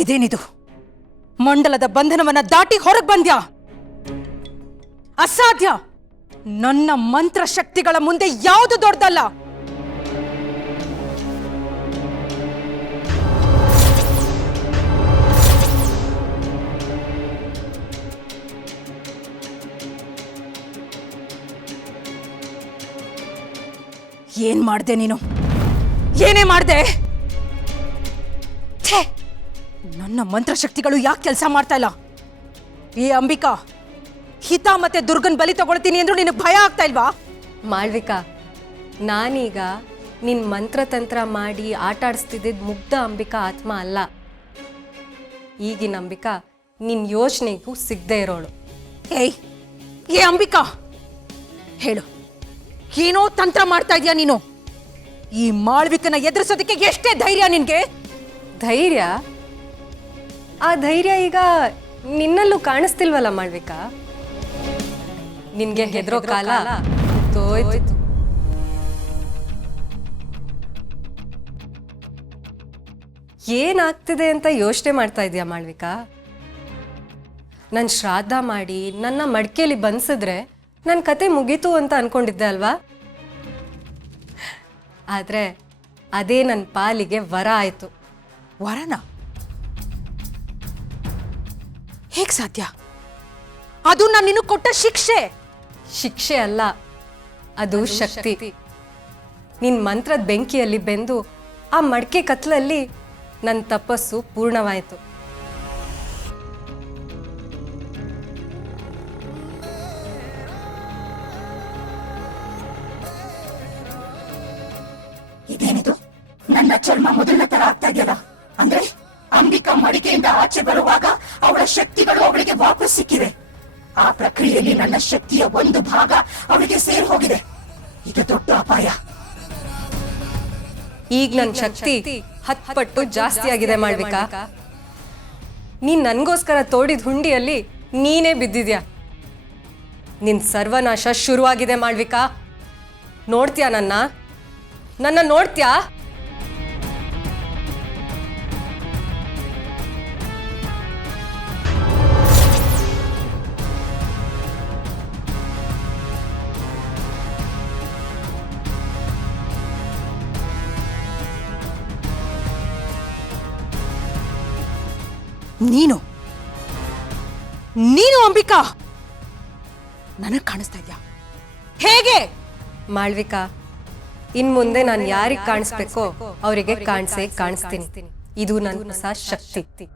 ಇದೇನಿದು? ಮಂಡಲದ ಬಂಧನವನ್ನ ದಾಟಿ ಹೊರಗೆ ಬಂದ್ಯಾ? ಅಸಾಧ್ಯ. ನನ್ನ ಮಂತ್ರ ಶಕ್ತಿಗಳ ಮುಂದೆ ಯಾವುದು ದೊಡ್ಡದಲ್ಲ. ಏನ್ ಮಾಡ್ದೆ ನೀನು? ಏನೇ ಮಾಡ್ದೆ? ನನ್ನ ಮಂತ್ರಶಕ್ತಿಗಳು ಯಾಕೆ ಕೆಲಸ ಮಾಡ್ತಾ ಇಲ್ಲ? ಈ ಅಂಬಿಕಾ, ಹಿತ ಮತ್ತೆ ದುರ್ಗನ್ ಬಲಿ ತಗೊಳ್ತೀನಿ ಅಂದ್ರೂ ನಿನಗೆ ಭಯ ಆಗ್ತಾ ಇಲ್ವಾ? ಮಾಳ್ವಿಕಾ, ನಾನೀಗ ನಿನ್ ಮಂತ್ರತಂತ್ರ ಮಾಡಿ ಆಟ ಆಡಿಸ್ತಿದ್ದಿದ್ದು ಮುಗ್ಧ ಅಂಬಿಕಾ ಆತ್ಮ ಅಲ್ಲ. ಈಗಿನ ಅಂಬಿಕಾ ನಿನ್ ಯೋಚನೆಗೂ ಸಿಗದೆ ಇರೋಳು. ಏಯ್, ಏ ಅಂಬಿಕಾ, ಹೇಳು, ಏನೋ ತಂತ್ರ ಮಾಡ್ತಾ ಇದೀಯ ನೀನು. ಈ ಮಾಳ್ವಿಕನ ಎದುರಿಸೋದಕ್ಕೆ ಎಷ್ಟೇ ಧೈರ್ಯ ನಿನ್ಗೆ? ಧೈರ್ಯ? ಆ ಧೈರ್ಯ ಈಗ ನಿನ್ನಲ್ಲೂ ಕಾಣಿಸ್ತಿಲ್ವಲ್ಲ ಮಾಳ್ವಿಕಾ. ನಿನ್ಗೆ ಹೆದರೋ ಕಾಲ ತೋಯ್ತು. ಏನಾಗ್ತಿದೆ ಅಂತ ಯೋಚನೆ ಮಾಡ್ತಾ ಇದೀಯ ಮಾಳ್ವಿಕಾ? ನನ್ ಶ್ರಾದ್ದ ಮಾಡಿ ನನ್ನ ಮಡಿಕೆಯಲ್ಲಿ ಬಂದಿಸಿದ್ರೆ ನನ್ನ ಕತೆ ಮುಗೀತು ಅಂತ ಅನ್ಕೊಂಡಿದ್ದೆ ಅಲ್ವಾ? ಆದ್ರೆ ಅದೇ ನನ್ನ ಪಾಲಿಗೆ ವರ ಆಯ್ತು. ವರನ? ಹೇಗ್ ಸಾಧ್ಯ? ಅದು ನಾನು ನಿನಗೆ ಕೊಟ್ಟ ಶಿಕ್ಷೆ. ಶಿಕ್ಷೆ ಅಲ್ಲ, ಅದು ಶಕ್ತಿ. ನಿನ್ ಮಂತ್ರದ ಬೆಂಕಿಯಲ್ಲಿ ಬೆಂದು ಆ ಮಡಿಕೆ ಕತ್ಲಲ್ಲಿ ನನ್ನ ತಪಸ್ಸು ಪೂರ್ಣವಾಯಿತು. ಇದೇನಿದು? ನನ್ನ ಚರ್ಮ ಮೊದಲನೇ ತರ ಆಗ್ತಾ ಇದೆಯಲ್ಲ. ಅಂದ್ರೆ ಅಂಬಿಕಾ ಮಡಿಕೆಯಿಂದ ಆಚೆ ಬರುವಾಗ ಅವಳ ಶಕ್ತಿಗಳು ಅವಳಿಗೆ ವಾಪಸ್ ಸಿಕ್ಕಿವೆ. ಆ ಪ್ರಕ್ರಿಯೆಯಲ್ಲಿ ನನ್ನ ಶಕ್ತಿಯ ಒಂದು ಭಾಗ ಅವಳಿಗೆ ಸೇರಿ ಹೋಗಿದೆ. ಇದು ದೊಡ್ಡ ಅಪಾಯ. ಈಗ ನನ್ನ ಶಕ್ತಿ 10 ಪಟ್ಟು ಜಾಸ್ತಿ ಆಗಿದೆ ಮಾಳ್ವಿಕಾ. ನೀನ್ ನನ್ಗೋಸ್ಕರ ತೋಡಿದ ಹುಂಡಿಯಲ್ಲಿ ನೀನೇ ಬಿದ್ದಿದ್ಯಾ. ನಿನ್ ಸರ್ವನಾಶ ಶುರುವಾಗಿದೆ ಮಾಳ್ವಿಕಾ. ನೋಡ್ತೀಯಾ ನನ್ನ ನೋಡ್ತೀಯಾ? ನೀನು ಅಂಬಿಕಾ ನನಗ್ ಕಾಣಿಸ್ತಾ ಇದ್ಯಾ? ಹೇಗೆ? ಮಾಳ್ವಿಕಾ, ಇನ್ ಮುಂದೆ ನಾನು ಯಾರಿಗೆ ಕಾಣಿಸ್ಬೇಕೋ ಅವರಿಗೆ ಕಾಣಿಸ್ತೀನಿ. ಇದು ನನ್ನ ಹೊಸ ಶಕ್ತಿ.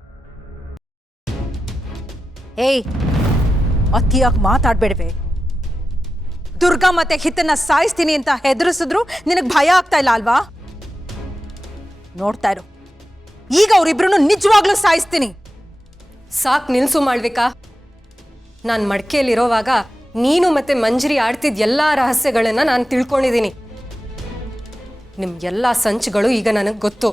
ಏಯ್, ಅತಿಯಾಗಿ ಮಾತಾಡ್ಬೇಡ್ವೆ. ದುರ್ಗಾ ಮತ್ತೆ ಹಿತನ್ನ ಸಾಯಿಸ್ತೀನಿ ಅಂತ ಹೆದರಿಸಿದ್ರು ನಿನಗ್ ಭಯ ಆಗ್ತಾ ಇಲ್ಲ ಅಲ್ವಾ? ನೋಡ್ತಾ ಇರು, ಈಗ ಅವರಿಬ್ರು ನಿಜವಾಗ್ಲೂ ಸಾಯಿಸ್ತೀನಿ. ಸಾಕ್ ನಿಲ್ಸು ಮಾಳ್ವಿಕಾ. ನಾನು ಮಡಿಕೆಯಲ್ಲಿರೋವಾಗ ನೀನು ಮತ್ತೆ ಮಂಜರಿ ಆಡ್ತಿದ್ದ ಎಲ್ಲಾ ರಹಸ್ಯಗಳನ್ನ ನಾನು ತಿಳ್ಕೊಂಡಿದ್ದೀನಿ. ನಿಮ್ ಎಲ್ಲಾ ಸಂಚುಗಳು ಈಗ ನನಗೆ ಗೊತ್ತು.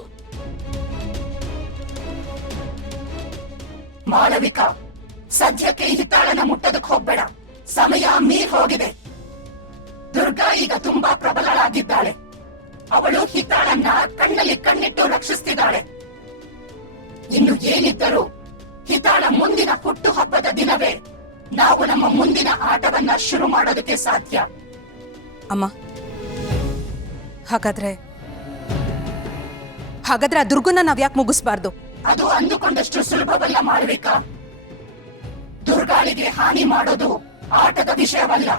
ಮಾಳವಿಕಾ, ಸದ್ಯಕ್ಕೆ ಹಿತಾಳನ ಮುಟ್ಟದಕ್ಕೆ ಹೋಗ್ಬೇಡ. ಸಮಯ ಮೀರ್ ಹೋಗಿದೆ. ದುರ್ಗಾ ಈಗ ತುಂಬಾ ಪ್ರಬಲಳಾಗಿದ್ದಾಳೆ. ಅವಳು ಹಿತಾಳನ್ನ ಕಣ್ಣಲ್ಲಿ ಕಣ್ಣಿಟ್ಟು ರಕ್ಷಿಸ್ತಿದ್ದಾಳೆ. ಇನ್ನು ಏನಿದ್ದರೂ ಹಿತಾಳ ಮುಂದಿನ ಹುಟ್ಟು ಹಬ್ಬದ ದಿನವೇ ನಾವು ನಮ್ಮ ಮುಂದಿನ ಆಟವನ್ನ ಶುರು ಮಾಡೋದಕ್ಕೆ ಸಾಧ್ಯ. ಅಮ್ಮ, ಹಾಗಾದ್ರೆ ಆ ದುರ್ಗನ್ನ ನಾವ್ ಯಾಕೆ ಮುಗಿಸ್ಬಾರ್ದು? ಅದು ಅಂದುಕೊಂಡಷ್ಟು ಸುಲಭವಲ್ಲ ಮಾಳ್ವಿಕಾ. ದುರ್ಗಾಳಿಗೆ ಹಾನಿ ಮಾಡೋದು ಆಟದ ವಿಷಯವಲ್ಲ.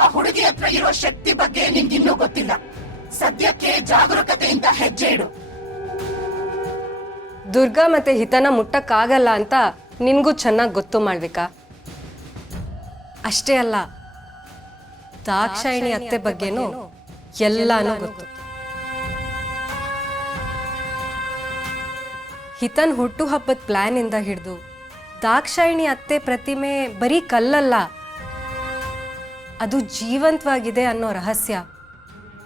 ಆ ಹುಡುಗಿ ಹತ್ರ ಇರೋ ಶಕ್ತಿ ಬಗ್ಗೆ ನಿಂಗಿನ್ನೂ ಗೊತ್ತಿಲ್ಲ. ಸದ್ಯಕ್ಕೆ ಜಾಗರೂಕತೆಯಿಂದ ಹೆಜ್ಜೆ ಇಡು. ದುರ್ಗಾ ಮತ್ತೆ ಹಿತನ ಮುಟ್ಟಕ್ಕಾಗಲ್ಲ ಅಂತ ನಿನ್ಗೂ ಚೆನ್ನಾಗಿ ಗೊತ್ತು ಮಾಳ್ವಿಕಾ. ಅಷ್ಟೇ ಅಲ್ಲ, ದಾಕ್ಷಾಯಿಣಿ ಅತ್ತೆ ಬಗ್ಗೆನೂ ಎಲ್ಲಾನು ಗೊತ್ತು. ಹಿತನ್ ಹುಟ್ಟು ಹಬ್ಬದ ಪ್ಲಾನ್ ಇಂದ ಹಿಡಿದು ದಾಕ್ಷಾಯಿಣಿ ಅತ್ತೆ ಪ್ರತಿಮೆ ಬರೀ ಕಲ್ಲಲ್ಲ, ಅದು ಜೀವಂತವಾಗಿದೆ ಅನ್ನೋ ರಹಸ್ಯ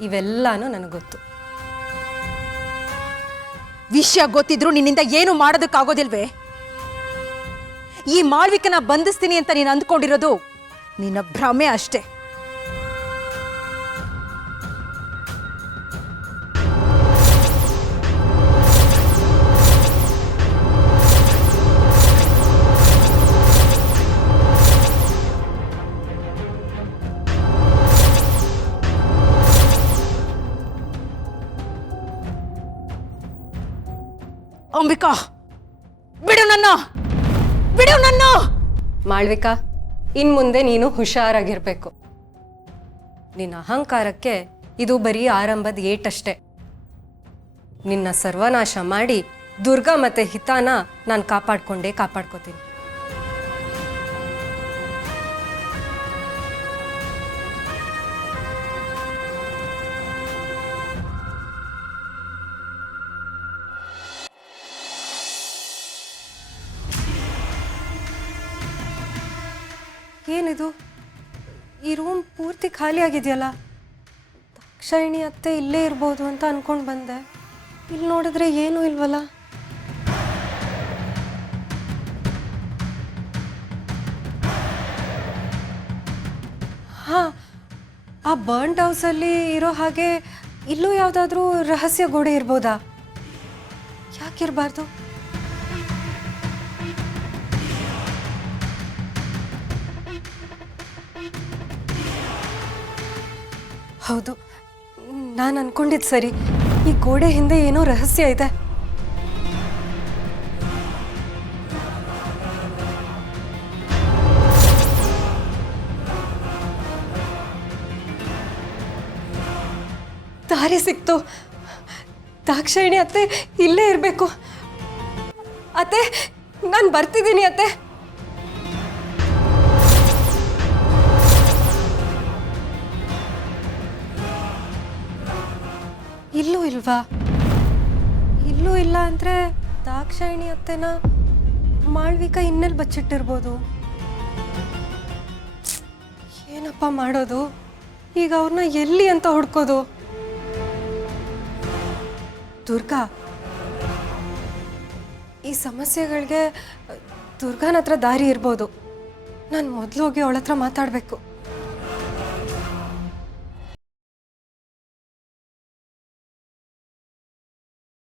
ಇವೆಲ್ಲಾನು ನನಗೆ ಗೊತ್ತು. ವಿಷಯ ಗೊತ್ತಿದ್ರು ನಿನ್ನಿಂದ ಏನು ಮಾಡೋದಕ್ಕಾಗೋದಿಲ್ವೇ? ಈ ಮಾಳ್ವಿಕನ ಬಂಧಿಸ್ತೀನಿ ಅಂತ ನೀನು ಅಂದ್ಕೊಂಡಿರೋದು ನಿನ್ನ ಭ್ರಮೆ ಅಷ್ಟೇ. ಅಂಬಿಕಾ, ಬಿಡು ನನ್ನ, ಬಿಡು ನನ್ನ. ಮಾಳ್ವಿಕಾ, ಇನ್ಮುಂದೆ ನೀನು ಹುಷಾರಾಗಿರ್ಬೇಕು. ನಿನ್ನ ಅಹಂಕಾರಕ್ಕೆ ಇದು ಬರೀ ಆರಂಭದ ಏಟಷ್ಟೇ. ನಿನ್ನ ಸರ್ವನಾಶ ಮಾಡಿ ದುರ್ಗಾ ಮತ್ತೆ ಹಿತಾನ ನಾನು ಕಾಪಾಡ್ಕೋತೀನಿ. ಏನಿದು, ಈ ರೂಮ್ ಪೂರ್ತಿ ಖಾಲಿ ಆಗಿದೆಯಲ್ಲ. ದಾಕ್ಷಾಯಿಣಿ ಅತ್ತೆ ಇಲ್ಲೇ ಇರ್ಬೋದು ಅಂತ ಅನ್ಕೊಂಡು ಬಂದೆ. ಇಲ್ಲಿ ನೋಡಿದ್ರೆ ಏನೂ ಇಲ್ವಲ್ಲ. ಹಾಂ, ಆ ಬರ್ನ್ಡ್ ಹೌಸಲ್ಲಿ ಇರೋ ಹಾಗೆ ಇಲ್ಲೂ ಯಾವುದಾದ್ರೂ ರಹಸ್ಯ ಗೋಡೆ ಇರ್ಬೋದಾ? ಯಾಕಿರಬಾರ್ದು? ಹೌದು, ನಾನು ಅನ್ಕೊಂಡಿದ್ದು ಸರಿ. ಈ ಗೋಡೆ ಹಿಂದೆ ಏನೋ ರಹಸ್ಯ ಇದೆ. ದಾರಿ ಸಿಕ್ತು. ದಾಕ್ಷಾಯಿಣಿ ಅತ್ತೆ ಇಲ್ಲೇ ಇರಬೇಕು. ಅತ್ತೆ, ನಾನು ಬರ್ತಿದ್ದೀನಿ ಅತ್ತೆ. ಇಲ್ಲೂ ಇಲ್ವಾ? ಇಲ್ಲೂ ಇಲ್ಲ ಅಂದರೆ ದಾಕ್ಷಾಯಿಣಿ ಅತ್ತೆನ ಮಾಳ್ವಿಕಾ ಇನ್ನೆಲ್ಲಿ ಬಚ್ಚಿಟ್ಟಿರ್ಬೋದು? ಏನಪ್ಪ ಮಾಡೋದು ಈಗ? ಅವ್ರನ್ನ ಎಲ್ಲಿ ಅಂತ ಹುಡ್ಕೋದು? ದುರ್ಗಾ, ಈ ಸಮಸ್ಯೆಗಳಿಗೆ ದುರ್ಗಾನ ಹತ್ರ ದಾರಿ ಇರ್ಬೋದು. ನಾನು ಮೊದಲು ಹೋಗಿ ಅವಳ ಹತ್ರ ಮಾತಾಡಬೇಕು.